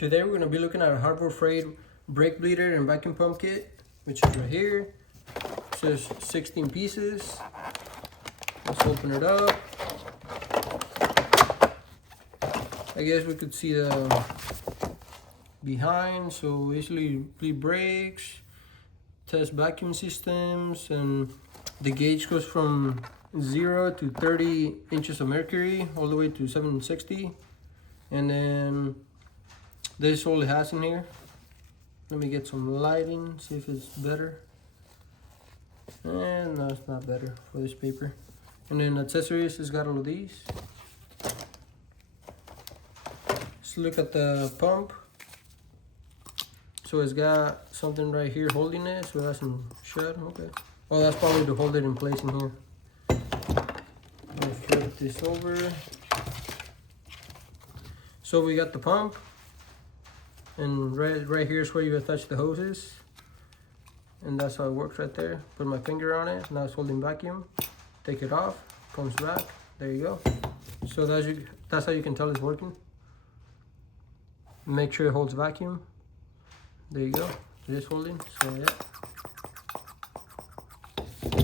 Today we're going to be looking at a hardware freight brake bleeder and vacuum pump kit, which is right here. It says 16 pieces. Let's open it up. I guess we could see the behind. So basically bleed brakes, test vacuum systems, and the gauge goes from 0 to 30 inches of mercury all the way to 760. And then this is all it has in here. Let me get some lighting, see if it's better. And no, it's not better for this paper. And then accessories has got all of these. Let's look at the pump. So it's got something right here holding it, so it hasn't shut. Okay. Well, that's probably to hold it in place in here. I'll flip this over. So we got the pump. And right here is where you attach the hoses. And that's how it works right there. Put my finger on it, now it's holding vacuum. Take it off, comes back, there you go. So that's how you can tell it's working. Make sure it holds vacuum. There you go, it is holding, so yeah.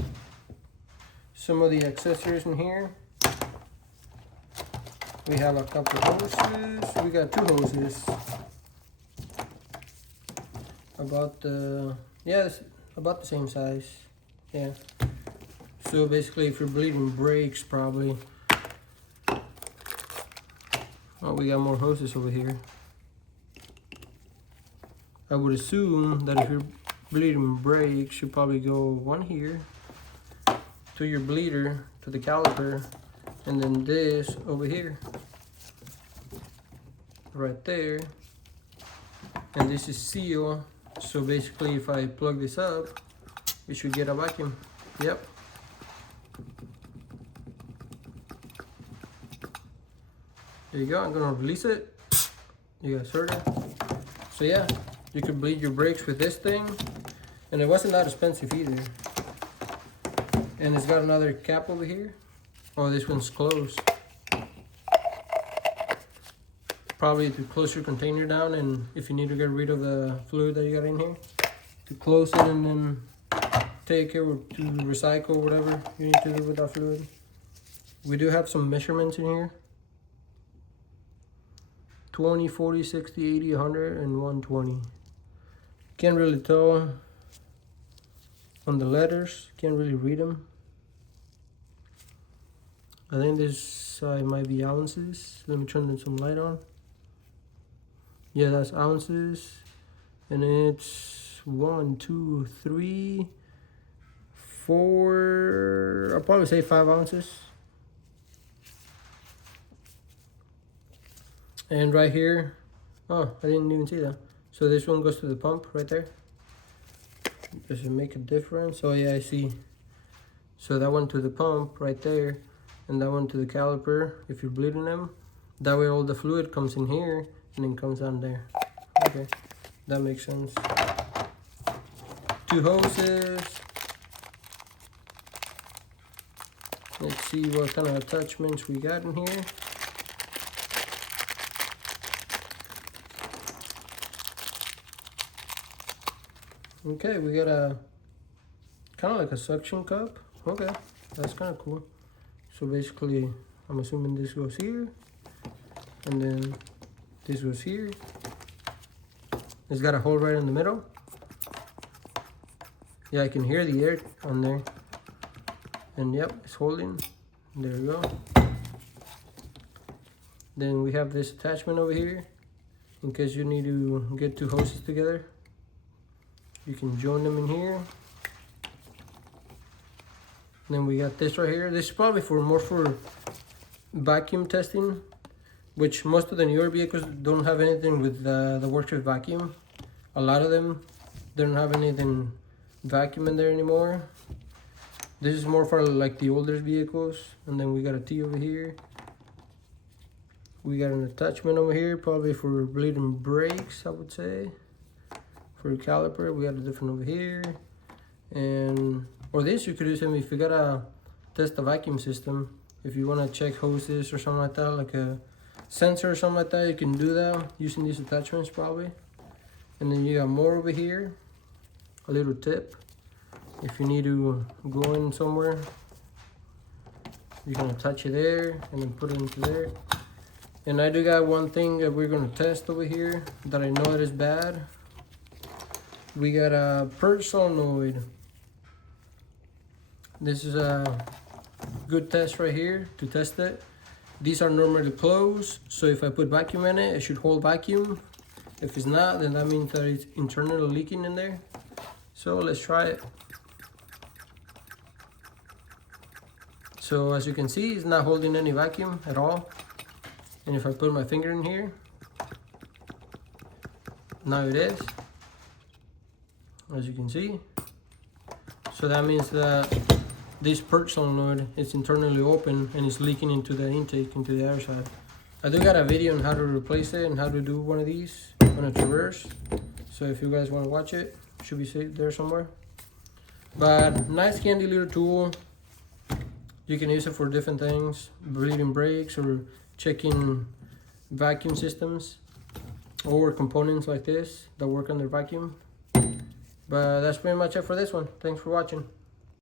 Some of the accessories in here. We have a couple hoses, we got 2 hoses. About the about the same size, yeah. So basically, if you're bleeding brakes, probably. Oh, we got more hoses over here. I would assume that if you're bleeding brakes, you probably go one here to your bleeder, to the caliper, and then this over here, right there. And this is seal. So basically, if I plug this up, we should get a vacuum. Yep. There you go. I'm gonna release it. You guys heard it. So yeah, you could bleed your brakes with this thing, and it wasn't that expensive either. And it's got another cap over here. Oh, this one's closed. Probably to close your container down, and if you need to get rid of the fluid that you got in here, to close it and then take it to recycle whatever you need to do with that fluid. We do have some measurements in here. 20, 40, 60, 80, 100, and 120. Can't really tell on the letters, can't really read them. I think this side might be ounces. Let me turn some light on. Yeah, that's ounces, and it's 1, 2, 3, 4. I'll probably say 5 ounces. And right here, oh, I didn't even see that. So this one goes to the pump right there. Does it make a difference? Oh yeah, I see. So that one to the pump right there, and that one to the caliper if you're bleeding them. That way all the fluid comes in here and then comes down there. Okay, that makes sense. 2 hoses. Let's see what kind of attachments we got in here. Okay, we got a kind of like a suction cup. Okay, that's kind of cool. So basically, I'm assuming this goes here, and then this goes here. It's got a hole right in the middle. Yeah, I can hear the air on there. And yep, it's holding. There we go. Then we have this attachment over here. In case you need to get 2 hoses together, you can join them in here. Then we got this right here. This is probably more for vacuum testing, which most of the newer vehicles don't have anything with the works with vacuum. A lot of them don't have anything vacuum in there anymore. This is more for like the older vehicles. And then we got a T over here. We got an attachment over here, probably for bleeding brakes, I would say. For a caliper, we got a different over here. And or this you could use them if you gotta test the vacuum system. If you wanna check hoses or something like that, like a sensor or something like that, you can do that using these attachments probably. And then you got more over here, a little tip. If you need to go in somewhere, you're gonna touch it there and then put it into there. And I do got one thing that we're gonna test over here that I know it is bad. We got a purge solenoid. This is a good test right here to test it. These are normally closed, so if I put vacuum in it, it should hold vacuum. If it's not, then that means that it's internally leaking in there. So let's try it. So as you can see, it's not holding any vacuum at all. And if I put my finger in here, now it is, as you can see. So that means that this purge solenoid is internally open and it's leaking into the intake, into the air side. I do got a video on how to replace it and how to do one of these on a traverse. So if you guys want to watch it, it should be there somewhere. But nice handy little tool. You can use it for different things, bleeding brakes or checking vacuum systems or components like this that work under vacuum. But that's pretty much it for this one. Thanks for watching.